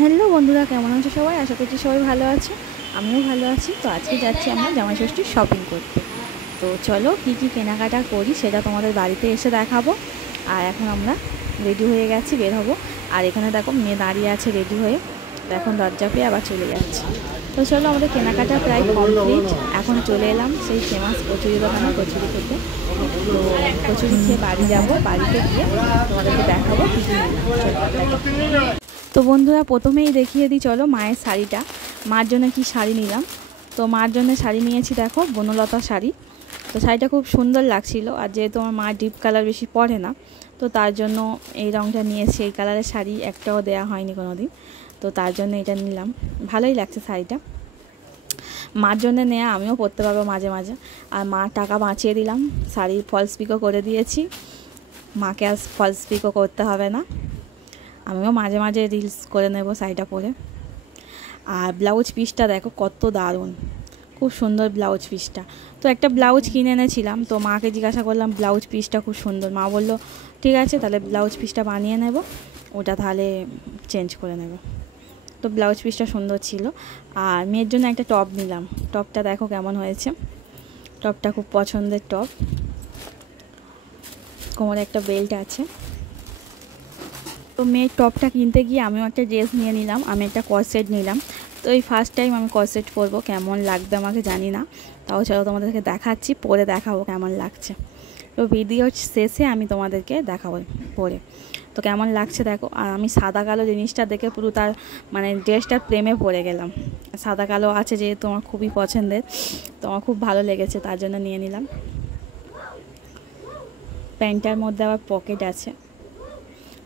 Hello বন্ধুরা, কেমন আছো সবাই? আশা করছি সবাই ভালো আছে, আমিও ভালো আছি। তো আজকে যাচ্ছি আমরা জামাই ষষ্ঠীর শপিং করতে। তো চলো কী কী কেনাকাটা করি সেটা তোমাদের বাড়িতে এসে দেখাবো। আর এখন আমরা রেডি হয়ে গেছি, বের হবো। আর এখানে দেখো মেয়ে দাঁড়িয়ে আছে রেডি হয়ে, তো এখন দরজা পেয়ে আবার চলে যাচ্ছে। তো চলো, আমাদের কেনাকাটা প্রায় কমপ্লিট। এখন চলে এলাম সেই ফেমাস কচুরি দোকানে কচুরি খেতে। তো কচুরি খেয়ে বাড়ি যাবো, বাড়িতে গিয়ে তোমাদেরকে দেখাবো কী কী নিলাম। তো বন্ধুরা, প্রথমেই দেখিয়ে দিই চলো মায়ের শাড়িটা, মার জন্য কি শাড়ি নিলাম। তো মার জন্য শাড়ি নিয়েছি, দেখো বনলতা শাড়ি। তো শাড়িটা খুব সুন্দর লাগছিল, আর যেহেতু আমার মা ডিপ কালার বেশি পরে না, তো তার জন্য এই রঙটা নিয়েছি। এই কালারের শাড়ি একটাও দেয়া হয়নি কোনো দিন, তো তার জন্য এটা নিলাম। ভালোই লাগছে শাড়িটা, মার জন্য নেয়া, আমিও পরতে পারবো মাঝে মাঝে। আর মার টাকা বাঁচিয়ে দিলাম, শাড়ি ফলস পিকও করে দিয়েছি, মাকে আর ফলস পিকও করতে হবে না। আমিও মাঝে মাঝে রিলস করে নেব শাড়িটা পরে। আর ব্লাউজ পিসটা দেখো কত দারুণ, খুব সুন্দর ব্লাউজ পিসটা। তো একটা ব্লাউজ কিনে এনেছিলাম, তো মাকে জিজ্ঞাসা করলাম ব্লাউজ পিসটা খুব সুন্দর। মা বললো ঠিক আছে, তাহলে ব্লাউজ পিসটা বানিয়ে নেব, ওটা তাহলে চেঞ্জ করে নেব। তো ব্লাউজ পিসটা সুন্দর ছিল। আর মেয়ের জন্য একটা টপ নিলাম, টপটা দেখো কেমন হয়েছে। টপটা খুব পছন্দের টপ, কোমরে একটা বেল্ট আছে। তো মেয়ের টপটা কিনতে গিয়ে আমিও একটা ড্রেস নিয়ে নিলাম, আমি একটা কর্সেট নিলাম। তো এই ফার্স্ট টাইম আমি কর্সেট পরবো, কেমন লাগবে আমাকে জানি না, তাও চলো তোমাদেরকে দেখাচ্ছি, পরে দেখাবো কেমন লাগছে। তো ভিডিও শেষে আমি তোমাদেরকে দেখাবো পরে তো কেমন লাগছে দেখো। আর আমি সাদা কালো জিনিসটা দেখে পুরো তার মানে ড্রেসটার প্রেমে পড়ে গেলাম। সাদা কালো আছে যেহেতু আমার খুবই পছন্দের, তো আমার খুব ভালো লেগেছে, তার জন্য নিয়ে নিলাম। প্যান্টটার মধ্যে আবার পকেট আছে,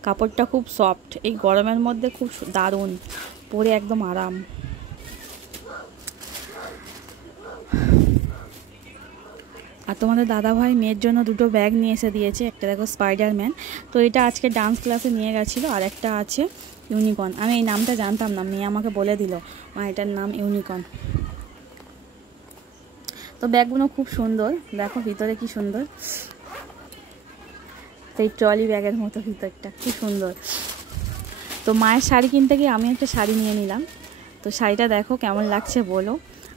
কাপড়টা খুব সফট, এই গরমের মধ্যে খুব দারুণ, পরে একদম আরাম। আর তোমাদের দাদাভাই মেয়ের জন্য দুটো ব্যাগ নিয়ে এসে দিয়েছে, একটা দেখো স্পাইডারম্যান, তো এটা আজকে ডান্স ক্লাসে নিয়ে গেছিলো। আর একটা আছে ইউনিকর্ন, আমি এই নামটা জানতাম না, মেয়ে আমাকে বলে দিল মা এটার নাম ইউনিকর্ন। তো ব্যাগগুলো খুব সুন্দর, দেখো ভিতরে কি সুন্দর, এই ট্রলি ব্যাগের মতো ভিতরটা খুব সুন্দর। তো মায়ের শাড়ি কিনতে গিয়ে আমি একটা শাড়ি নিয়ে নিলাম। তো শাড়িটা দেখো কেমন লাগছে বলো,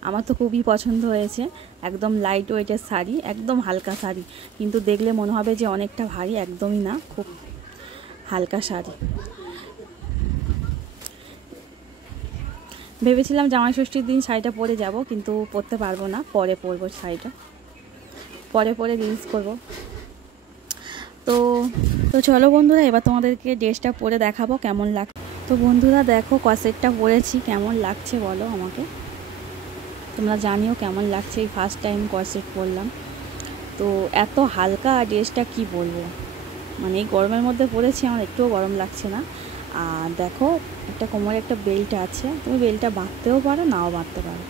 আমার তো খুবই পছন্দ হয়েছে। একদম লাইট ওয়েটের শাড়ি, একদম হালকা শাড়ি, কিন্তু দেখলে মনে হবে যে অনেকটা ভারী, একদমই না, খুব হালকা শাড়ি। ভেবেছিলাম জামাই ষষ্ঠীর দিন শাড়িটা পরে যাব, কিন্তু পরতে পারবো না, পরে পরবো শাড়িটা, পরে রিলস করবো। তো তো চলো বন্ধুরা, এবার তোমাদেরকে ড্রেসটা পরে দেখাবো কেমন লাগছে। তো বন্ধুরা দেখো কসেটটা পরেছি, কেমন লাগছে বলো আমাকে, তোমরা জানিও কেমন লাগছে। এই ফার্স্ট টাইম কসেট পরলাম, তো এত হালকা ড্রেসটা কি বলবো, মানে এই গরমের মধ্যে পরেছি, আমার একটুও গরম লাগছে না। আর দেখো একটা কোমরে একটা বেল্ট আছে, তুমি বেল্টটা বাঁধতেও পারো, নাও বাঁধতে পারো।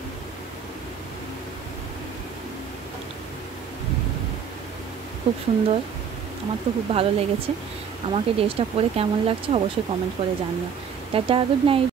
খুব সুন্দর, আমার তো খুব ভালো লেগেছে। আমাকে ড্রেসটা পরে কেমন লাগছে অবশ্যই কমেন্ট করে জানিও। Tata, good night.